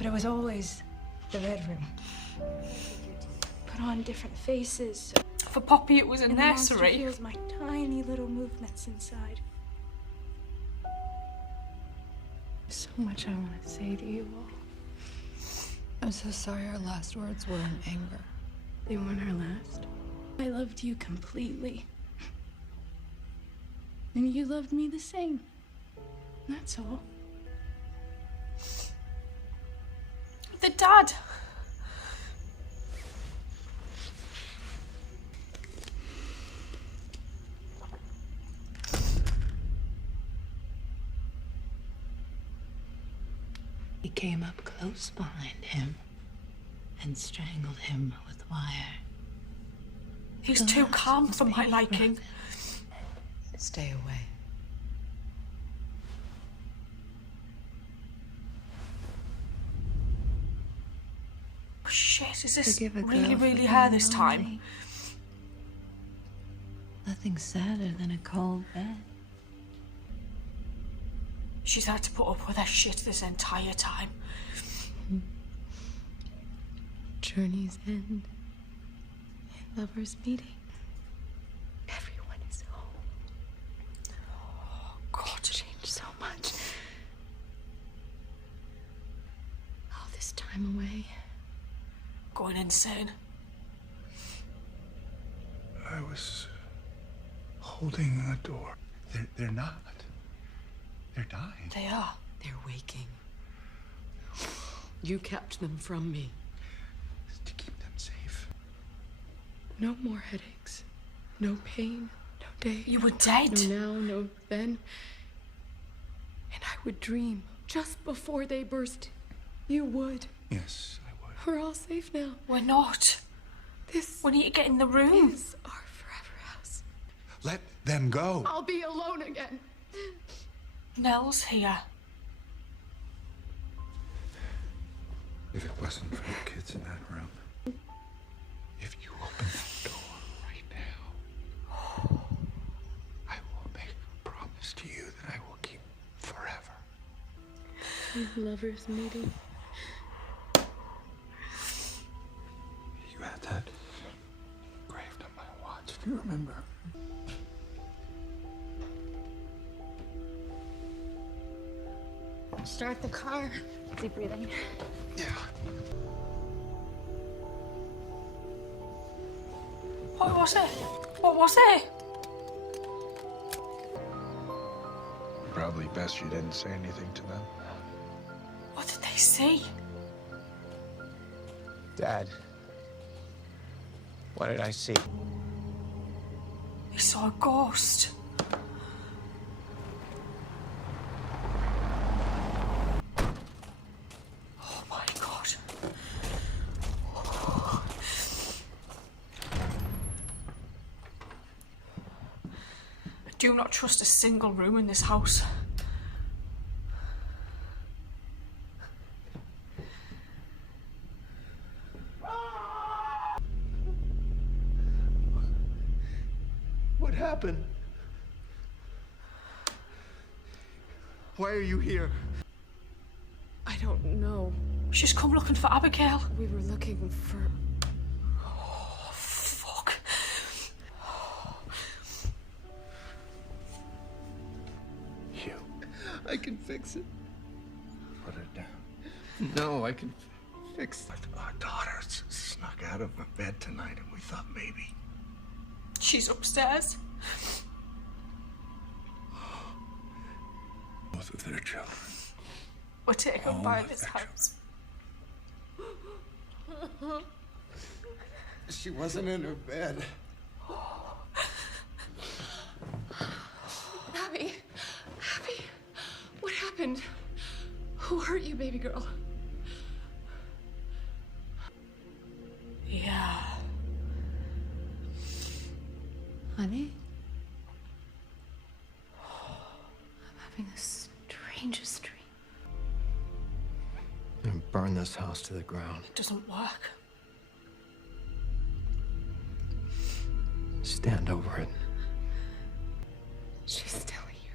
But it was always the bedroom. Put on different faces. For Poppy, it was a and the monster nursery. feels my tiny little movements inside. There's so much I want to say to you all. I'm so sorry our last words were in anger. They weren't our last. I loved you completely. And you loved me the same. That's all. The dad. He came up close behind him and strangled him with wire. He's too calm for my liking. Stay away. Oh, shit, is this Forgive a really, girl really for her being this time? lonely. Nothing's sadder than a cold bed. She's had to put up with her shit this entire time. Journey's end. Lovers meeting. Everyone is home. Oh, God. Changed so much. All this time away. Going insane. I was holding the door. They're not. They're dying. They are. They're waking. You kept them from me. To keep them safe. No more headaches. No pain. No day. You were dead. No now, no then. And I would dream just before they burst. You would. Yes, I would. We're all safe now. We're not. This We need to get in the room. is our forever house. Let them go. I'll be alone again. Nell's here. If it wasn't for the kids in that room, if you open that door right now, I will make a promise to you that I will keep forever. Lovers meeting. You had that engraved on my watch. Do you remember? Start the car. Deep breathing. Yeah. What was it? What was it? Probably best you didn't say anything to them. What did they see? Dad, what did I see? They saw a ghost. Oh my God. I do not trust a single room in this house. What happened? Why are you here? I don't know. She's come looking for Abigail. We were looking for... Oh, fuck. You I can fix it. put it down. No, I can fix it. Our daughter snuck out of her bed tonight, and we thought maybe. She's upstairs. Both of their children. We're taken Oh, by my this affection. house. She wasn't in her bed. Abby. Abby. What happened? Who hurt you, baby girl? Yeah. Honey? I'm having the strangest dream. And burn this house to the ground. It doesn't work. Stand over it. She's still here.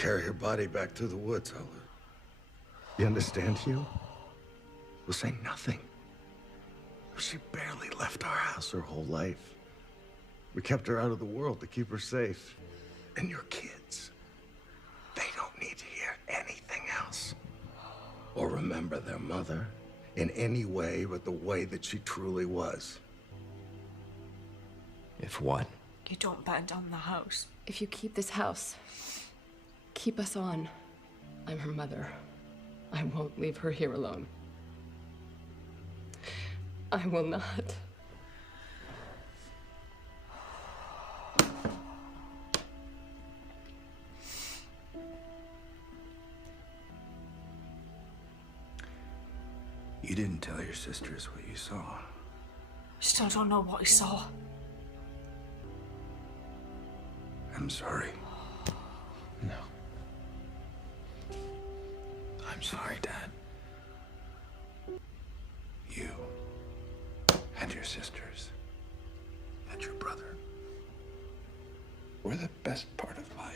carry her body back through the woods, Ola. You understand, Hugh? We'll say nothing. She barely left our house her whole life. We kept her out of the world to keep her safe. And your kids, they don't need to hear anything else. Or remember their mother in any way but the way that she truly was. If what? You don't burn down the house. If you keep this house, keep us on. I'm her mother. I won't leave her here alone. I will not. You didn't tell your sisters what you saw. Still don't know what he saw. I'm sorry. No. I'm sorry, Dad. You and your sisters and your brother were the best part of my...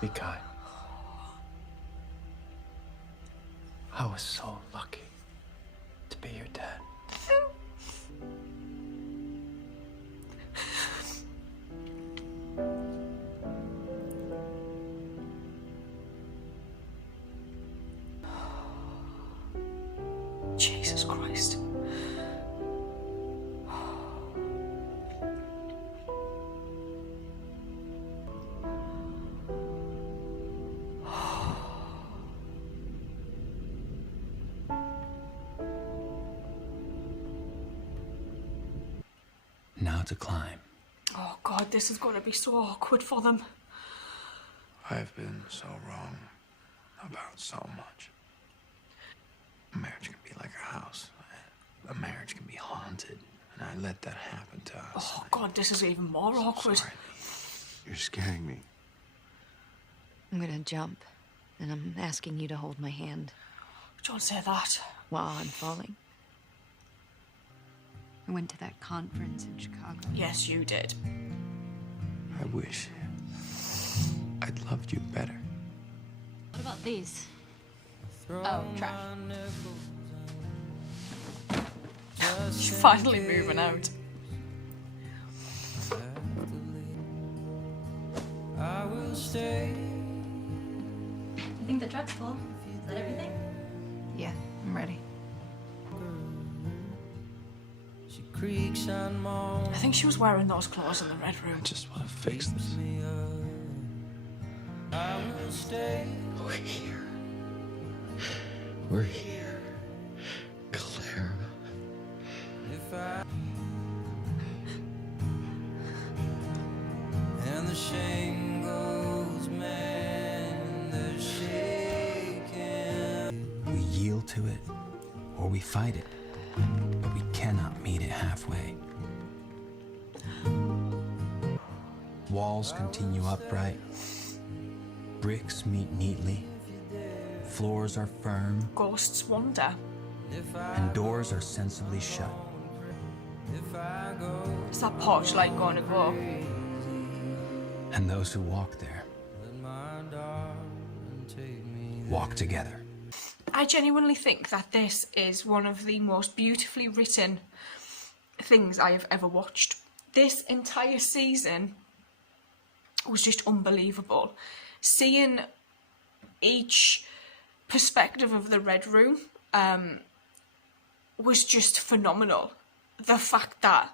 Be kind. I was so lucky to be your dad. Jesus Christ. Now to climb. Oh God, this is going to be so awkward for them. I've been so wrong about so much. A marriage can be like a house. A marriage can be haunted. And I let that happen to us. Oh God, this is even more awkward. Sorry. You're scaring me. I'm gonna jump, and I'm asking you to hold my hand Don't say that. while I'm falling. I went to that conference in Chicago. Yes, you did. I wish I'd loved you better. What about these? Oh, trash. She's finally moving out. You think the truck's full? Is that everything? Yeah, I'm ready. I think she was wearing those clothes in the red room. I just want to fix this. We're here. We're here. Clara. And the shingles, man, they're shaking. We yield to it, or we fight it, but we cannot meet it halfway. Walls continue upright. Bricks meet neatly. Floors are firm, Ghosts wander. and doors are sensibly shut. Is that porch light going to go? And those who walk there walk together. I genuinely think that this is one of the most beautifully written things I have ever watched. This entire season was just unbelievable. Seeing each perspective of the Red Room was just phenomenal. The fact that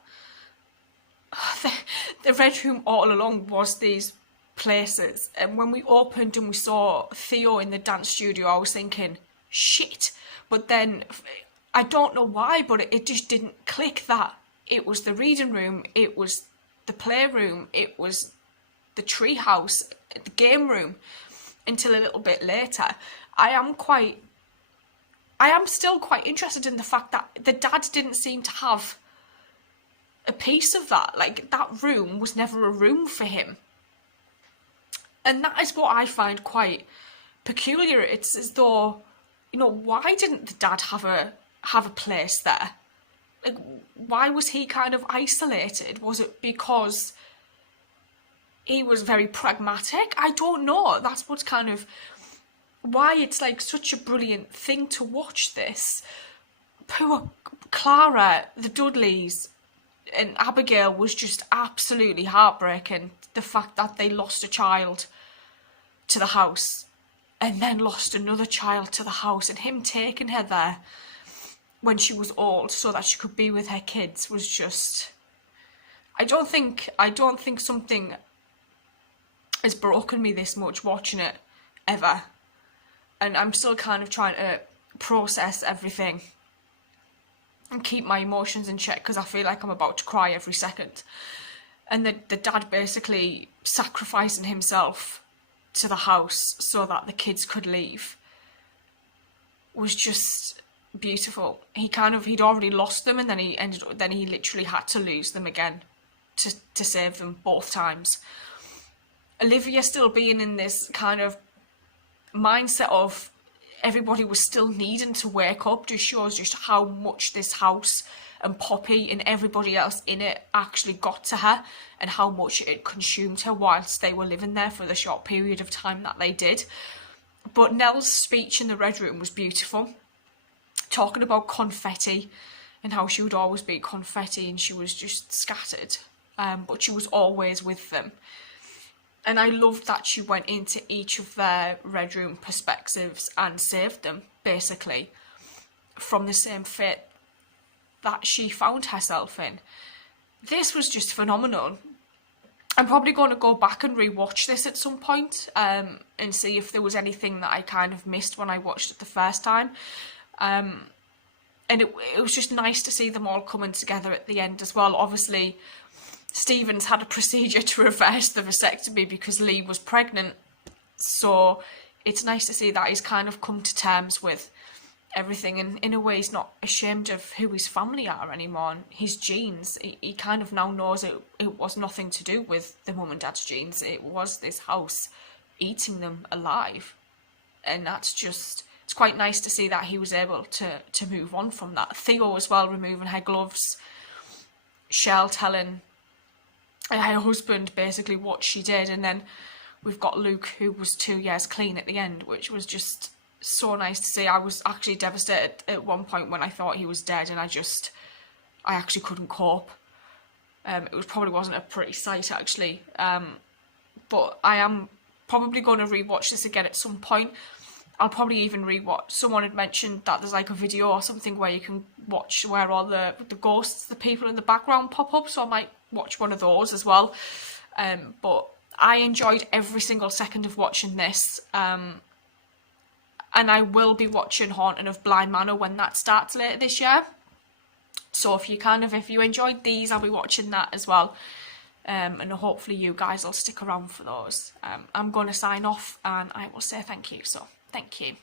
the Red Room all along was these places, and when we opened and we saw Theo in the dance studio, I was thinking, shit. But then, I don't know why, but it just didn't click that it was the reading room, it was the playroom, it was the tree house, the game room, until a little bit later. I am still quite interested in the fact that the dad didn't seem to have a piece of that. Like, that room was never a room for him. And that is what I find quite peculiar. It's as though, you know, why didn't the dad have a place there? Like, why was he kind of isolated? Was it because he was very pragmatic. I don't know. That's what's kind of why it's like such a brilliant thing to watch this. Poor Clara, the Dudleys, and Abigail was just absolutely heartbreaking. The fact that they lost a child to the house and then lost another child to the house, and him taking her there when she was old so that she could be with her kids was just... I don't think something has broken me this much watching it ever. And I'm still kind of trying to process everything and keep my emotions in check, because I feel like I'm about to cry every second. And the dad basically sacrificing himself to the house so that the kids could leave was just beautiful. He'd already lost them, and then he literally had to lose them again to save them both times. Olivia still being in this kind of mindset of everybody was still needing to wake up just shows just how much this house and Poppy and everybody else in it actually got to her, and how much it consumed her whilst they were living there for the short period of time that they did. But Nell's speech in the Red Room was beautiful, talking about confetti and how she would always be confetti and she was just scattered, but she was always with them. And I loved that she went into each of their Red Room perspectives and saved them, basically, from the same fate that she found herself in. This was just phenomenal. I'm probably going to go back and rewatch this at some point, and see if there was anything that I kind of missed when I watched it the first time. And it was just nice to see them all coming together at the end as well. Obviously, Stephen's had a procedure to reverse the vasectomy because Lee was pregnant, so it's nice to see that he's kind of come to terms with everything, and in a way he's not ashamed of who his family are anymore, and his genes. He kind of now knows it was nothing to do with the mum and dad's genes, it was this house eating them alive. And that's just, it's quite nice to see that he was able to move on from that. Theo as well, removing her gloves, Shell telling her husband basically what she did, and then we've got Luke, who was 2 years clean at the end, which was just so nice to see. I was actually devastated at one point when I thought he was dead, and I actually couldn't cope. It probably wasn't a pretty sight, actually, but I am probably going to rewatch this again at some point. I'll probably even rewatch. Someone had mentioned that there's like a video or something where you can watch where all the ghosts, the people in the background pop up, so I might watch one of those as well. But I enjoyed every single second of watching this, and I will be watching Haunting of Bly Manor when that starts later this year. So if you enjoyed these, I'll be watching that as well, and hopefully you guys will stick around for those. I'm going to sign off, and I will say thank you. So thank you.